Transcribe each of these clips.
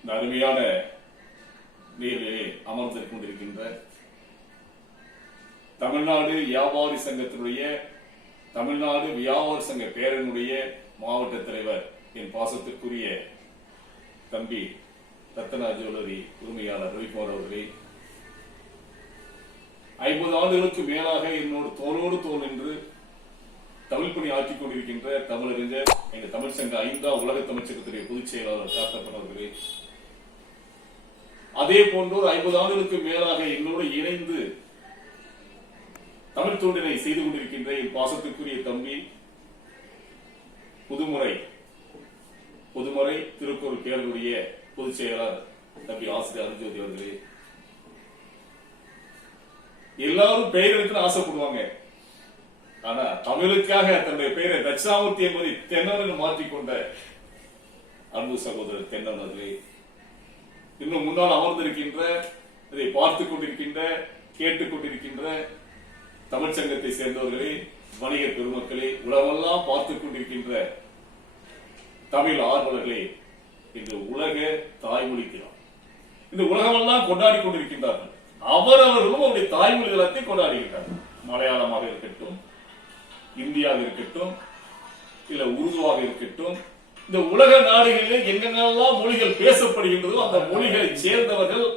இந்த அருமையான நேரிலே அமர்ந்து கொண்டிருக்கின்ற தமிழ்நாடு வியாபாரி சங்கத்தினுடைய தமிழ்நாடு வியாபாரி சங்க பேரனுடைய மாவட்ட தலைவர் என் பாசத்திற்குரிய தம்பி ரத்தனா ஜுவல்லரி உரிமையாளர் ரவிக்குமார் அவர்களே, 50 ஆண்டுகளுக்கு மேலாக என்னோடு தோளோடு தோல் என்று தமிழ் பணி ஆற்றிக் கொண்டிருக்கின்ற தமிழறிஞர் எங்கள் தமிழ் சங்க 5ஆம் உலக தமிழ்ச்சங்கத்துடைய பொதுச் செயலாளர் காத்தப்பன் அவர்களே, அதே போன்று 50 ஆண்டுகளுக்கு மேலாக என்னோடு இணைந்து தமிழ் தொண்டினை செய்து கொண்டிருக்கின்ற என் பாசத்திற்குரிய தம்பி புதுமுறை திருக்குறள் பேரனுடைய பொதுச் செயலாளர் தம்பி ஆசிரியர் அருஜோதி அவர்களே, எல்லாரும் பெயருக்கு ஆசைப்படுவாங்க. ஆனா தமிழுக்காக தன்னுடைய பெயரை தட்சிணாமூர்த்தி என்பதை தென்னன் மாற்றிக்கொண்ட அன்பு சகோதரர் தென்னன் அவர்களே, இன்னும் முன்னால் அமர்ந்திருக்கின்ற இதை பார்த்துக் கொண்டிருக்கின்ற கேட்டுக் கொண்டிருக்கின்ற தமிழ் சங்கத்தை சேர்ந்தவர்களே, வணிக பெருமக்களே, உலகமெல்லாம் பார்த்துக் கொண்டிருக்கின்ற தமிழ் ஆர்வலர்களே, இன்று உலக தாய்மொழி தினம் இந்த உலகமெல்லாம் கொண்டாடி கொண்டிருக்கின்றார்கள். அவரவர்களும் அவருடைய தாய்மொழி தினத்தை கொண்டாடுகின்றார்கள். மலையாளமாக இருக்கட்டும், இந்தியாக இருக்கட்டும், இல்ல உருதுவாக இருக்கட்டும், இந்த உலக நாடுகளில் எங்கெல்லாம் மொழிகள் பேசப்படுகின்றதோ அந்த மொழிகளை சேர்ந்தவர்கள்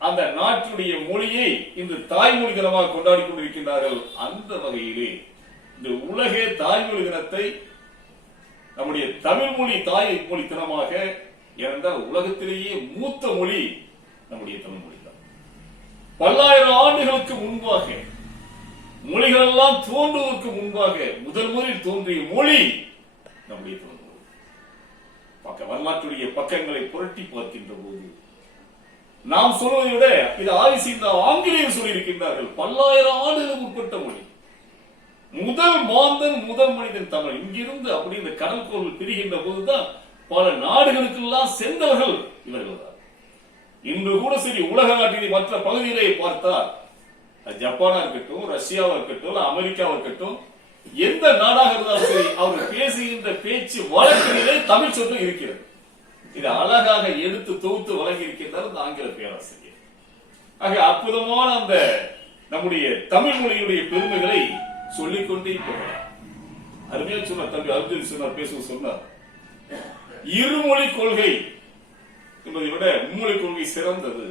அந்த நாட்டுடைய மொழியை இன்று தாய்மொழி தினமாக கொண்டாடி கொண்டிருக்கின்றார்கள். அந்த வகையிலே இந்த உலக தாய்மொழி தினத்தை நம்முடைய தமிழ் மொழி தாய்மொழி தினமாக, ஏனென்றால் உலகத்திலேயே மூத்த மொழி நம்முடைய தமிழ் மொழி தான். பல்லாயிரம் ஆண்டுகளுக்கு முன்பாக மொழிகள் எல்லாம் தோன்றுவதற்கு முன்பாக முதலில் தோன்றிய மொழி நம்முடைய தமிழ் மொழி. வரலாற்றுடைய பக்கங்களை புரட்டி பார்க்கின்ற போது நாம் சொல்வதை விட இது ஆய்வு ஆங்கிலேயர் சொல்லியிருக்கின்றார்கள். பல்லாயிரம் ஆண்டுகளுக்கு உட்பட்ட மொழி. முதல் மாந்தன் முதல் மனிதன் தமிழ். இங்கிருந்து அப்படி இந்த கடல் கோள் பிரிகின்ற போதுதான் பல நாடுகளுக்கெல்லாம் சென்றவர்கள் இவர்கள் தான். இன்று கூட சரி, உலக நாட்டின் மற்ற பகுதிகளை பார்த்தால் ஜப்பானா இருக்கட்டும், ரஷ்யாவா இருக்கட்டும், அமெரிக்காவா இருக்கட்டும், எந்த நாடாக இருந்தாலும் சரி, அவர்கள் பேசுகின்ற பேச்சு வழக்கிலே தமிழ் சொற்கள் இருக்கிறது. இது அழகாக எடுத்து தொகுத்து வழங்கி இருக்கின்றார் இந்த ஆங்கில பேராசிரியர். ஆக அற்புதமான அந்த நம்முடைய தமிழ் மொழியுடைய பெருமைகளை சொல்லிக்கொண்டே போகிறார். அருமையா சொன்னார் தம்பி அர்ஜுன் சொன்னார், பேசுவது சொன்னார், இருமொழி கொள்கை என்பதை விட மும்மொழி கொள்கை சிறந்தது.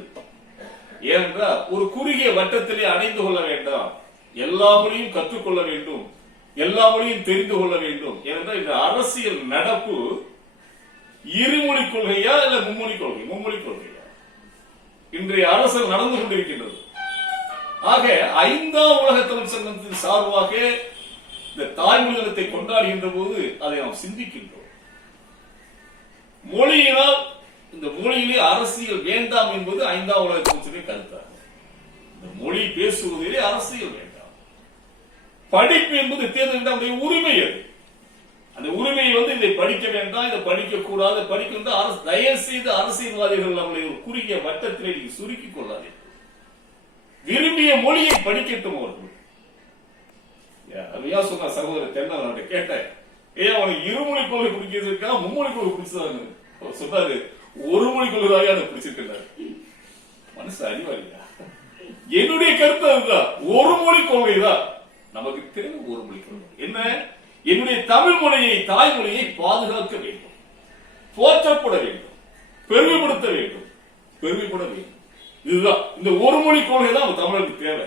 ஏனென்றால் ஒரு குறுகிய வட்டத்திலே அடைந்து கொள்ள வேண்டாம், எல்லா மொழியும் கற்றுக்கொள்ள வேண்டும், எல்லா மொழியும் தெரிந்து கொள்ள வேண்டும். ஏனென்றால் இந்த அரசியல் நடப்பு இருமொழி கொள்கையா இல்ல மும்மொழி கொள்கை? மும்மொழி கொள்கையா இன்றைய அரசியல் நடந்து கொண்டிருக்கின்றது. ஆக 5ஆம் உலக தமிழ் சங்கத்தின் சார்பாக இந்த தாய்மொழி தினத்தை கொண்டாடுகின்ற போது அதை நாம் சிந்திக்கின்றோம். மொழியினால் இந்த மொழியிலே அரசியல் வேண்டாம் என்பது 5ஆம் உலக தமிழ் சங்க கருத்தாகும். இந்த மொழி பேசுவதிலே அரசியல் வேண்டாம். படிப்பு என்பது தேர்ந்தெடுத்த உரிமை. அது அந்த உரிமையை இதை படிக்க வேண்டாம், இதை படிக்க கூடாது, படிக்க தயவு செய்து அரசியல்வாதிகள் நம்முடைய ஒரு குறுகிய வட்டத்திலே சுருக்கிக் கொள்ளாதீர்கள். விரும்பிய மொழியை படிக்கட்டும் அவர்கள். அதையா சொன்ன சகோதரர் தென்னவன் கேட்டேன், அவனுக்கு இருமொழி கொள்கை பிடிக்கிறதுக்கா மும்மொழி கொள்கை பிடிச்சதாங்க? அவர் சொன்னாரு, ஒரு மொழி கொள்கையாக அதை பிடிச்சிருக்கிறார். மனசு அறிவாளியா? என்னுடைய கருத்து அதுதான், ஒரு மொழி கொள்கை தான் நமக்கு தேவை. ஒரு மொழி கொள்கை என்ன? என்னுடைய தமிழ் மொழியை தாய்மொழியை பாதுகாக்க வேண்டும், போற்றப்பட வேண்டும், பெருமைப்படுத்த வேண்டும், பெருமைப்பட வேண்டும். இதுதான் இந்த ஒரு மொழி கொள்கை தான் தமிழருக்கு தேவை.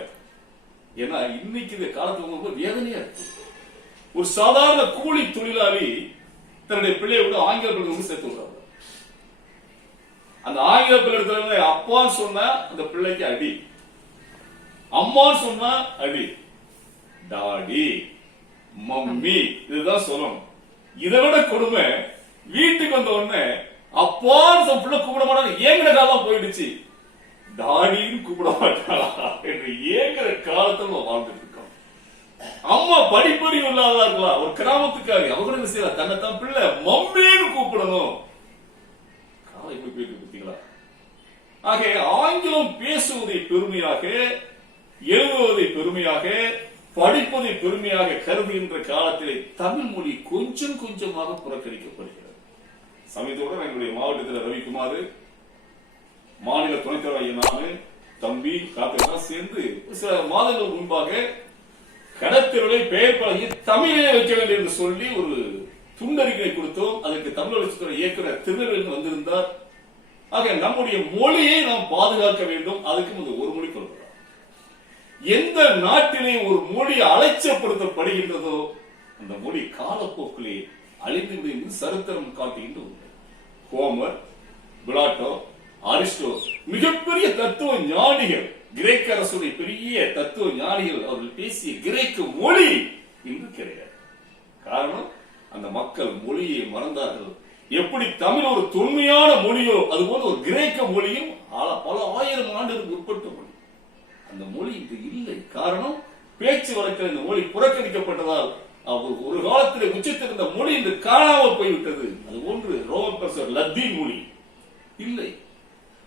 ஏன்னா இன்னைக்கு இந்த காலத்துல ரொம்ப வேதனையா இருக்கு. ஒரு சாதாரண கூலி தொழிலாளி தன்னுடைய பிள்ளையை விட ஆங்கில பிள்ளை சேர்த்து விடுறாங்க. அந்த ஆங்கில பிள்ளை அப்பா சொன்னா அந்த பிள்ளைக்கு அடி, அம்மா சொன்னா அடி, டாடி மம்மி இதுதான் சொல்லணும். இதை விட கொடுமை, வீட்டுக்கு வந்த உடனே அப்பான்னு பிள்ளை கூப்பிட மாட்டாங்க. ஏங்கிற காலம் போயிடுச்சு, டாடின்னு கூப்பிட மாட்டாளா என்று ஏங்கிற காலத்துல வாழ்ந்துட்டு இருக்கோம். அம்மா படிப்பறிவு இல்லாததா இருக்கலாம், ஒரு கிராமத்துக்காரி, அவங்க என்ன செய்யலாம், தன்னைத்தான் பிள்ளை மம்மின்னு கூப்பிடணும். காலம் எப்படி போயிட்டு பார்த்தீங்களா? ஆக ஆங்கிலம் பேசுவதை பெருமையாக, எழுதுவதை பெருமையாக, படிப்பதை பெருமையாக கருதுகின்ற காலத்திலே தமிழ் மொழி கொஞ்சம் கொஞ்சமாக புறக்கணிக்கப்படுகிறது. சமயத்தோட எங்களுடைய மாவட்டத்தில் ரவிக்குமார், மாநில துணைத் தலைவர் நானு, தம்பி காப்பெல்லாம் சேர்ந்து சில மாதங்கள் முன்பாக கடற்கரை பெயர் பலகை தமிழே வைக்க வேண்டும் என்று சொல்லி ஒரு துண்டறிக்கை கொடுத்தோம். அதற்கு தமிழ் வளர்ச்சித்துறை இயக்குனர் திருநெல்வேலி வந்திருந்தார். ஆக நம்முடைய மொழியை நாம் பாதுகாக்க வேண்டும். அதுக்கு ஒரு மொழி கொள்கிறார். எந்த நாட்டிலே ஒரு மொழி அலட்சியப்படுத்தப்படுகின்றதோ அந்த மொழி காலப்போக்கிலே அழிந்து என்று சரித்திரம் காட்டுகின்றது. ஹோமர், பிளாட்டோ, அரிஸ்டோ மிகப்பெரிய தத்துவ ஞானிகள், கிரேக்க அரசுடைய பெரிய தத்துவ ஞானிகள், அவர்கள் பேசிய கிரேக்க மொழி இன்று கிடையாது. காரணம், அந்த மக்கள் மொழியை மறந்தார்கள். எப்படி தமிழ் ஒரு தொன்மையான மொழியோ அதுபோல ஒரு கிரேக்க மொழியும் பல ஆயிரம் ஆண்டுகளுக்கு உட்பட்ட மொழி. அந்த மொழி இன்று இல்லை. காரணம், பேச்சு வழக்கில் இந்த மொழி புறக்கணிக்கப்பட்டதால் ஒரு காலத்தில் உச்சத்திருந்த மொழி இன்று காணாமல் போய்விட்டது. அது போன்று ரோமன் லத்தீன் மொழி இல்லை.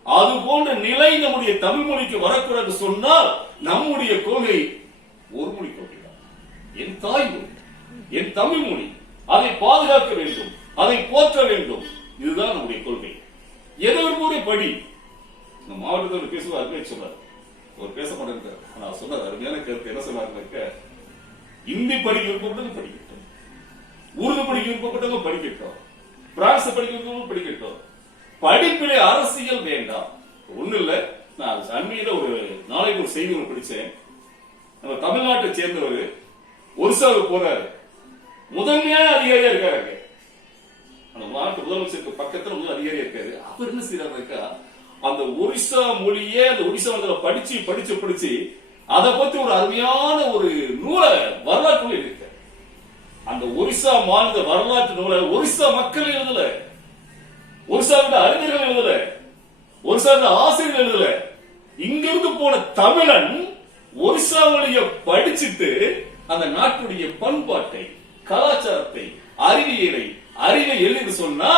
அது போன்ற நிலை நம்முடைய தமிழ் மொழிக்கு வரக்கூடாது சொன்னால் நம்முடைய கொள்கை ஒரு மொழி கொள்கை தான். என் தாய்மொழி, என் தமிழ் மொழி, அதை பாதுகாக்க வேண்டும், அதை போற்ற வேண்டும். இதுதான் நம்முடைய கொள்கை. எதற்கு படி இந்த மாவட்டத்தில் பேசுவார் சொன்னார். ஒரு பேச மாட்டேன். நான் சொன்னது அருமையான கருத்து. என்ன சொன்னாங்க, இந்தி படிக்க விருப்பப்பட்டவங்க படிக்கட்டும், உருது படிக்க விருப்பப்பட்டவங்க படிக்கட்டும், பிரான்ஸ் படிக்க விருப்பப்பட்டவங்க படிக்கட்டும். படிப்பிலே அரசியல் வேண்டாம். ஒண்ணு இல்ல, நான் அண்மையில ஒரு நாளைக்கு ஒரு செய்தி ஒன்று படிச்சேன். நம்ம தமிழ்நாட்டை சேர்ந்தவர் ஒரிசாவுக்கு போறாரு. முதன்மையான அதிகாரியா இருக்காரு. அந்த நாட்டு முதலமைச்சருக்கு பக்கத்துல முதல் அதிகாரியா இருக்காரு. அவர் என்ன செய்யறாருக்கா, அந்த ஒரிசா மொழியே அந்த ஒரிசா படிச்சு படிச்சு படிச்சு அதை பத்தி ஒரு அருமையான ஒரு நூலை வரலாற்று நூல் இருக்கு. அந்த ஒரிசா மாநில வரலாற்று நூலை ஒரிசா மக்கள் எழுதல, ஒரிசாவின் அறிஞர்கள் எழுதல, ஒரிசாவின் ஆசிரியர்கள் எழுதல. இங்கிருந்து போன தமிழன் ஒரிசா மொழியை படிச்சுட்டு அந்த நாட்டுடைய பண்பாட்டை, கலாச்சாரத்தை, அறிவியலை எழுதி சொன்னா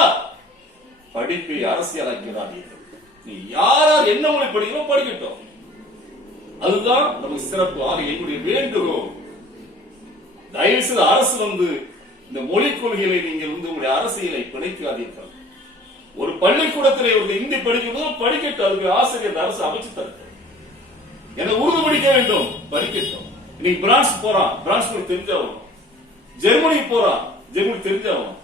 படிப்பை அரசியலாக்கிறார்கள். நீ யாரார் என்ன மொழி படிக்கிறோம் படிக்கட்டும், அதுதான் நமக்கு சிறப்பு. ஆக எங்களுடைய வேண்டுகோள், தயவு செய்து அரசு இந்த மொழிக் கொள்கைகளை நீங்கள் உங்களுடைய அரசியலை பிணைக்காதீர்கள். ஒரு பள்ளிக்கூடத்தில் ஒரு இந்தி படிக்கணும் படிக்கட்டும், அதுக்கு ஆசிரியர் அரசு அமைச்சு தரட்டும். எனக்கு உருது படிக்க வேண்டும் படிக்கட்டும். இன்னைக்கு பிரான்ஸ் போறான், பிரான்ஸ் மொழி தெரிஞ்சாகணும். ஜெர்மனி போறான், ஜெர்மனி தெரிஞ்சாகணும்.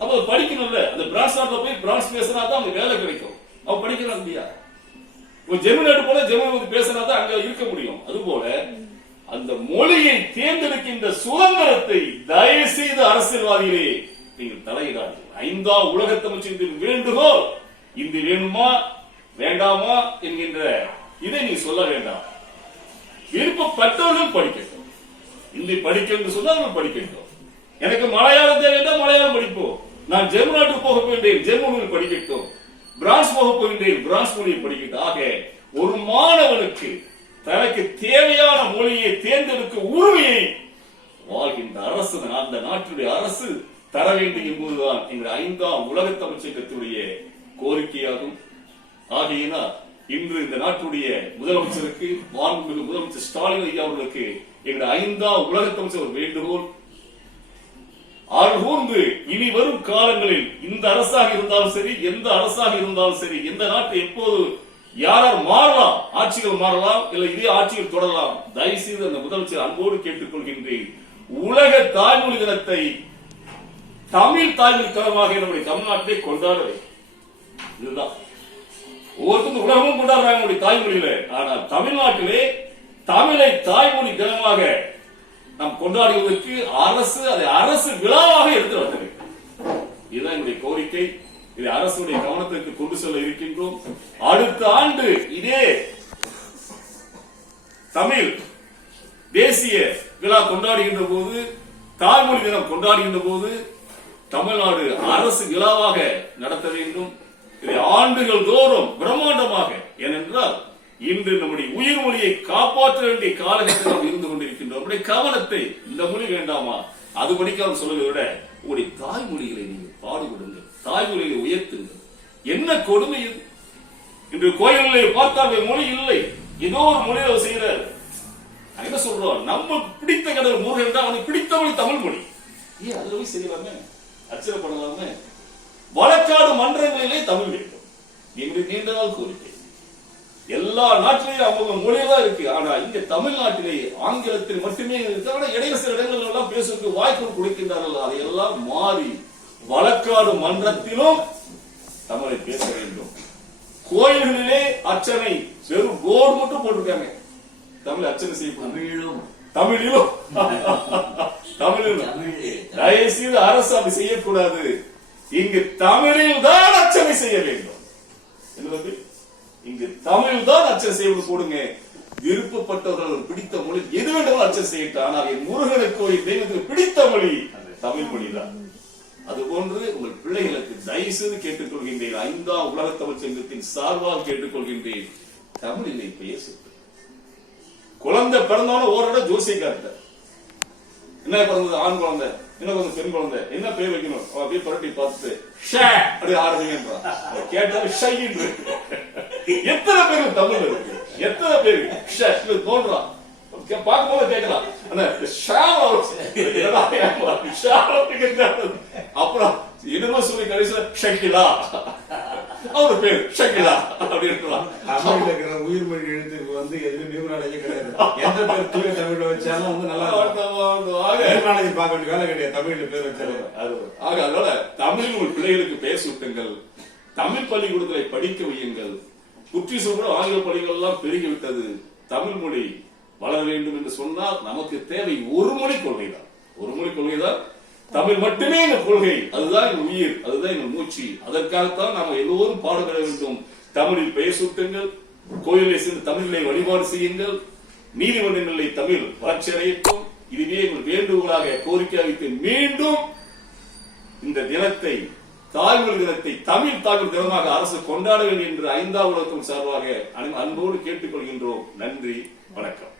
அப்ப படிக்கணும்ல. அந்த பிரான்ஸ் நாட்டில் போய் பிரான்ஸ் பேசினா தான் அவங்க வேலை கிடைக்கும். அவன் படிக்கிறான் இல்லையா? ஜெர்மனி நாட்டு போல ஜெர்மனி பேசினா தான் அங்க இருக்க முடியும். அதுபோல அந்த மொழியை தேர்ந்தெடுக்கின்ற சுதந்திரத்தை தயவு செய்து அரசியல்வாதிகளே நீங்கள் தலையிடாதீர்கள். 5ஆம் உலக தமிழ்ச்சியின் வேண்டுகோள், இந்தி வேணுமா வேண்டாமா என்கின்ற இதை நீ சொல்ல வேண்டாம். விருப்பப்பட்டவர்கள் படிக்கட்டும். இந்தி படிக்க என்று சொன்னால் படிக்கட்டும். எனக்கு மலையாளம் தேவையா மலையாளம் படிப்போம். நான் ஜெர்மன் நாட்டுக்கு போக வேண்டிய ஜெர்மன் மொழி படிக்கட்டும், பிரான்ஸ் போக போகின்றேன் பிரான்ஸ் மொழியை படிக்கட்டும். ஆக ஒரு மாணவனுக்கு தனக்கு தேவையான மொழியை தேர்ந்தெடுக்க உரிமையை வாழ்கின்ற அரசு, அந்த நாட்டுடைய அரசு தர வேண்டும் என்பதுதான் எங்கள் 5ஆம் உலக தமிழ்ச்சங்கத்துடைய கோரிக்கையாகும். ஆகையினால் இன்று இந்த நாட்டுடைய முதலமைச்சருக்கு, மாண்புமிகு முதலமைச்சர் ஸ்டாலின் ஐயா அவர்களுக்கு எங்கள் 5ஆம் உலக தமிழ்ச்சங்க வேண்டுகோள், ஆர்வூர்ந்து இனி வரும் காலங்களில் இந்த அரசாக இருந்தாலும் சரி, எந்த அரசாக இருந்தாலும் சரி, எந்த நாட்டை எப்போது யார் மாறலாம், ஆட்சிகள் மாறலாம், இல்லை இதே ஆட்சிகள் தொடரலாம். தயவு செய்து அந்த முதலமைச்சர் அன்போடு கேட்டுக் கொள்கின்றேன். உலக தாய்மொழி தினத்தை தமிழ் தாய்மொழி தினமாக நம்முடைய தமிழ்நாட்டிலே கொண்டாட வேண்டும். இதுதான் ஒவ்வொருத்தரும் உலகமும் கொண்டாடுறாங்க தாய்மொழியில. ஆனால் தமிழ்நாட்டிலே தமிழை தாய்மொழி தினமாக நாம் கொண்டாடுவதற்கு அரசு அதை அரசு விழாவாக எடுத்து வர வேண்டும். இதுதான் என்னுடைய கோரிக்கை. இதை அரசுடைய கவனத்திற்கு கொண்டு செல்ல இருக்கின்றோம். அடுத்த ஆண்டு இதே தமிழ் தேசிய விழா கொண்டாடுகின்ற போது, தாய்மொழி தினம் கொண்டாடுகின்ற போது தமிழ்நாடு அரசு விழாவாக நடத்த வேண்டும். இதை ஆண்டுகள் தோறும் பிரம்மாண்டமாக, ஏனென்றால் இன்று நம்முடைய உயிர் மொழியை காப்பாற்ற வேண்டிய காலகட்டத்தில் நாம் இருந்து கொண்டிருக்கின்றோம். நம்முடைய கவனத்தை இந்த மொழி வேண்டாமா அது படிக்காமல் சொல்வதை விட உங்களுடைய தாய்மொழிகளை நீங்கள் பாடுபடுங்கள், தாய்மொழியை உயர்த்துங்கள். என்ன கொடுமை இது! இன்று கோயில்களை பார்த்தால் மொழி இல்லை, ஏதோ ஒரு மொழியை செய்கிறார். என்ன சொல்றோம், நம்ம பிடித்த கடவுள் முருகன் தான், அவனுக்கு பிடித்த மொழி தமிழ் மொழி. அதுல போய் செய்யலாமே, அச்சரப்படலாமே. வழக்காடு மன்றங்களிலே தமிழ் வேண்டும் எங்களுக்கு நீண்ட நாள் கோரிக்கை. எல்லா நாட்டிலேயும் அவங்க மொழியெல்லாம் இருக்கு, ஆனா இங்க தமிழ்நாட்டிலே ஆங்கிலத்தில் மட்டுமே இருக்கு. ஆனா இடையில சில இடங்கள் எல்லாம் பேசுவதற்கு வாய்ப்பு கொடுக்கின்றார்கள். அதையெல்லாம் மாறி வழக்காடு மன்றத்திலும் தமிழை பேச வேண்டும். கோயில்களிலே அர்ச்சனை வெறும் போர்டு மட்டும் போட்டிருக்காங்க, தமிழ் அர்ச்சனை செய்யப்படும். தமிழிலும் தயவுசெய்து அரசு அப்படி செய்யக்கூடாது. இங்கு தமிழில் தான் அர்ச்சனை செய்ய வேண்டும். என்பது இங்கு தமிழ் தான் அர்ச்சனை செய்வது போடுங்க. விருப்பப்பட்டவர்கள் பிடித்த மொழி எது வேண்டுமோ அர்ச்சனை செய்யட்டும். ஆனால் என் முருகனுக்கு கோயில் தெய்வத்துக்கு பிடித்த மொழி தமிழ் மொழி தான். அதுபோன்று உங்கள் பிள்ளைகளுக்கு தயவுசெய்து கேட்டுக்கொள்கின்றேன், 5ஆம் உலக தமிழ் சங்கத்தின் சார்பாக கேட்டுக்கொள்கின்றேன், தமிழிலே பேசு. குழந்தை பிறந்தவன ஓரிடம் ஜோசியக்கார்ட்ட என்ன பிறந்தது, ஆண் குழந்தை, என்ன கொஞ்சம் பெண் குழந்தை, என்ன பேர் வைக்கணும் அப்படியே புரட்டி பார்த்துட்டு அப்படியே ஆரம்பிங்கன்றான். கேட்டாலும் ஷைன்னு. எத்தனை பேருக்கு தமிழ் இருக்கு, எத்தனை பேருக்கு தோன்றான் பார்க்கும்போது கேட்கலாம். அப்புறம் என்னமோ சொல்லி கடைசியில ஷக்கிலா அவரு பேர் ஷக்கிலா அப்படின்னு உயிர்மொழி எழுத்துக்கு வந்து எதுவும் நியூமராலஜி கிடையாது. எந்த பேர் தூய தமிழ்ல வச்சாலும் வந்து நல்லா நியூமராலஜி பார்க்க வேண்டிய வேலை கிடையாது, தமிழ்ல பேர் வச்சாலும். ஆக அதோட தமிழ் உங்கள் பிள்ளைகளுக்கு பேச விட்டுங்கள், தமிழ் பள்ளிக்கூடங்களை படிக்க வையுங்கள். குற்றி சொல்ற ஆங்கில பள்ளிகள் எல்லாம் பெருகிவிட்டது. தமிழ் மொழி வளர வேண்டும் என்று சொன்னால் நமக்கு தேவை ஒரு மொழி கொள்கைதான். ஒரு மொழி கொள்கைதான், தமிழ் மட்டுமே எங்க கொள்கை, அதுதான் எங்க உயிர், அதுதான் எங்க மூச்சு. அதற்காகத்தான் நாம எல்லோரும் பாடுபட வேண்டும். தமிழில் பெயர் சூட்டுங்கள், கோயிலை சென்று தமிழிலே வழிபாடு செய்யுங்கள், நீதிமன்றங்களிலே தமிழ் வளர்ச்சி அடையட்டும். இதுவே எங்கள் வேண்டுகோளாக கோரிக்கை வைத்து மீண்டும் இந்த தினத்தை, தாய்மொழி தினத்தை தமிழ் தாய்மொழி தினமாக அரசு கொண்டாட வேண்டும் என்று 5ஆம் உலகத்தின் சார்பாக அன்போடு கேட்டுக்கொள்கின்றோம். நன்றி, வணக்கம்.